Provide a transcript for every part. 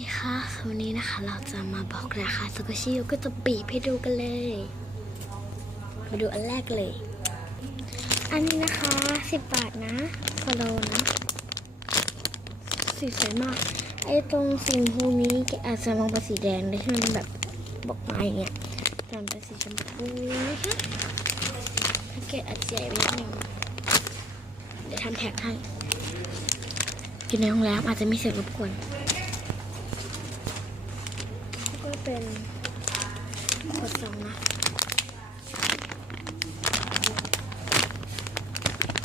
ดีค่ะวันนี้นะคะเราจะมาบอกราคาสกุชิโยก็จะบีบให้ดูกันเลย มาดูอันแรกเลย อันนี้นะคะสิบบาทนะฟโลนะสีสวยมาก ไอ้ตรงสีฟูนี้อาจจะมองเป็นสีแดงเลยที่มันแบบบอกมาอย่างเงี้ยแต่เป็นสีชมพูนะคะแพ็กเกจอาจจะใหญ่ไปนิดนึงเดี๋ยวทำแท็กให้อยู่ในโรงแรมอาจจะมีเสียงรบกวน เป็นขวดสองนะ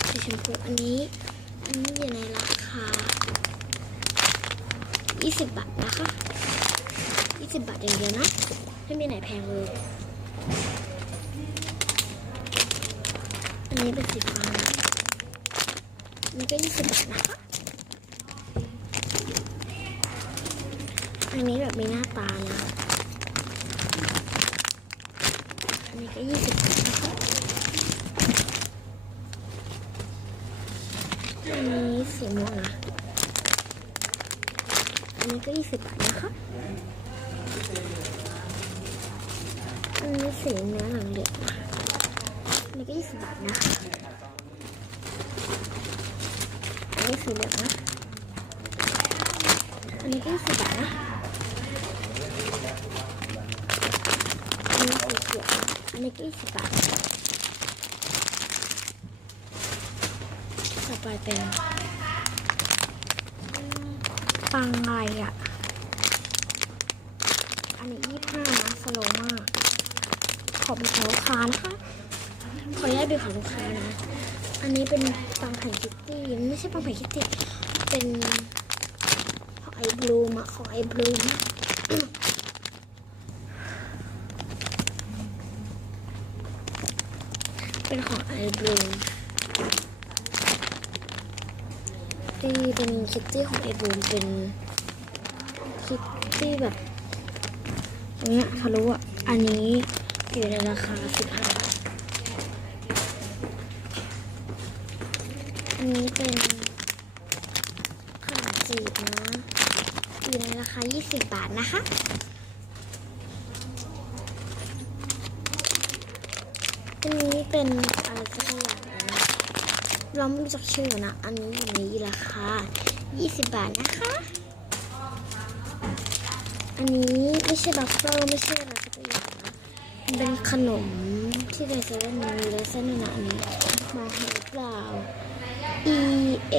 สีชมพูอันนี้อันนี้อยู่ในราคา 20 บาทนะคะ 20 บาทอย่างเดียวนะ ไม่มีไหนแพงเลย อันนี้เป็นสีฟ้านะอันก็ 20 บาทนะคะอันนี้แบบมีหน้าตานะ อันนี้ก็ยี่สิบบาทนะคะอันนี้สีม่วงนะ อันนี้ก็ยี่สิบบาทนะคะอันนี้สีเนื้อหนังเหลืองนะอันนี้ก็ยี่สิบบาทนะคะอันนี้สีเหลืองนะ อันนี้ก็ยี่สิบบาทนะ อันนี้สีเขียวนะอันนี้ก็ยี่สิบาทต่อไปเป็นปังอะไรอะ อันนี้ยี่ห้านะสโลมากขอบคุณลูกค้านะคะขออนุญาตดูของลูกค้านะ อันนี้เป็นปังไผ่คิตตี้ไม่ใช่ปังไผ่คิตตี้ เป็นของไอ้บลูมอะของไอ้บลู เป็นของไอบลูที่เป็นคิตตี้ของไอบลูเป็นคิตตี้แบบอย่างเนี้ยทะลุอะ อันนี้อยู่ในราคา15บห้าทอันนี้เป็นขนมจีบนะ อยู่ในราคา 20 บาทนะคะ อันนี้ เป็นอะไรสักอย่างนะเราไม่รู้จักชื่อนะ อันนี้อยู่ในราคา 20 บาทนะคะ อันนี้ไม่ใช่บัฟเฟอร์ไม่ใช่อะไรสักอย่างนะเป็นขนมที่ในเซเว่นมีและเส้นนะอันนี้มองเห็นเปล่า E A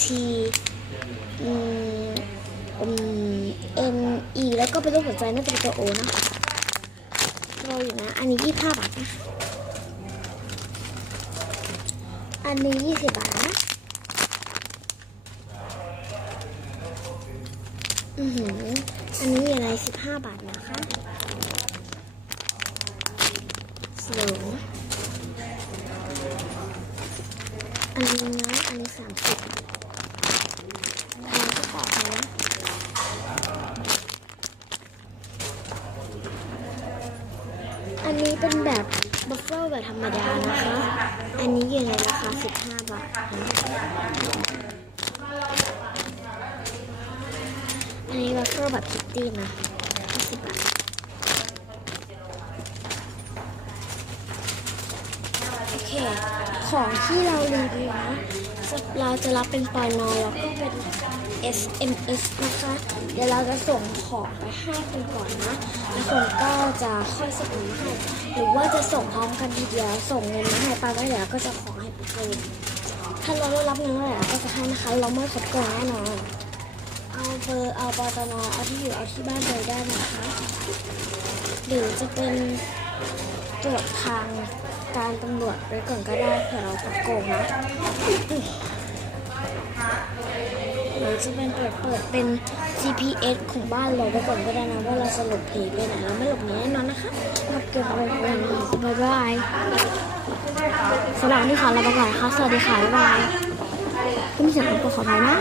T อืมอืม N E แล้วก็เป็นรูปหัวใจน่าจะเป็นตัว O นะ ราอยู่นะ อันนี้ยี่ห้าบาทนะอันนี้ยี่สิบบาทนะอือหืออันนี้อะไรสิบห้าบาทนะคะสโลว์อันนี้นะอันนี้สามสิบอันนี้ก็ขอไปนะ อั นนี้เป็นแบบบัฟเฟิลแบบธรรมดานะคะ อันนี้อยู่ในราคา 15 บาทอันนี้บัฟเฟิลแบบคิตตี้นะ20บาทโอเค ของที่เรารีวิวนะจะเราจะรับเป็นปอนอแล้วก็เป็น SMS นะคะ เดี๋ยวเราจะส่งของไปให้คนก่อนนะแล้วคนก็จะค่อยส่งเงินให้หรือว่าจะส่งพร้อมกันทีเดียวส่งเงินมาให้ปาไว้เดี๋ยวก็จะขอให้ไปเลยถ้าเราได้รับเงินเมื่อไหร่ก็จะให้นะคะ เราไม่คดโกงแน่นอนเอาเบอร์เอาปตนเอาที่อยู่เอาที่บ้านเลยได้นะคะหรือจะเป็นตรวจทางการตำรวจไว้ก่อนก็ได้เผื่อเราคดโกงนะ จะเป็นเปิดเปิดเป็น GPS ของบ้านเราไปก่อนก็ได้นะว่าเราจะหลบหนีไปไหนเราไม่หลบหนีแน่นอนนะคะรับเกิดอะไรไปบ๊ายบายสำหรับวันนี้ขอลาไปก่อนค่ะสวัสดีค่ะบ๊ายบายคุณผู้ชมขอขออภัยนะ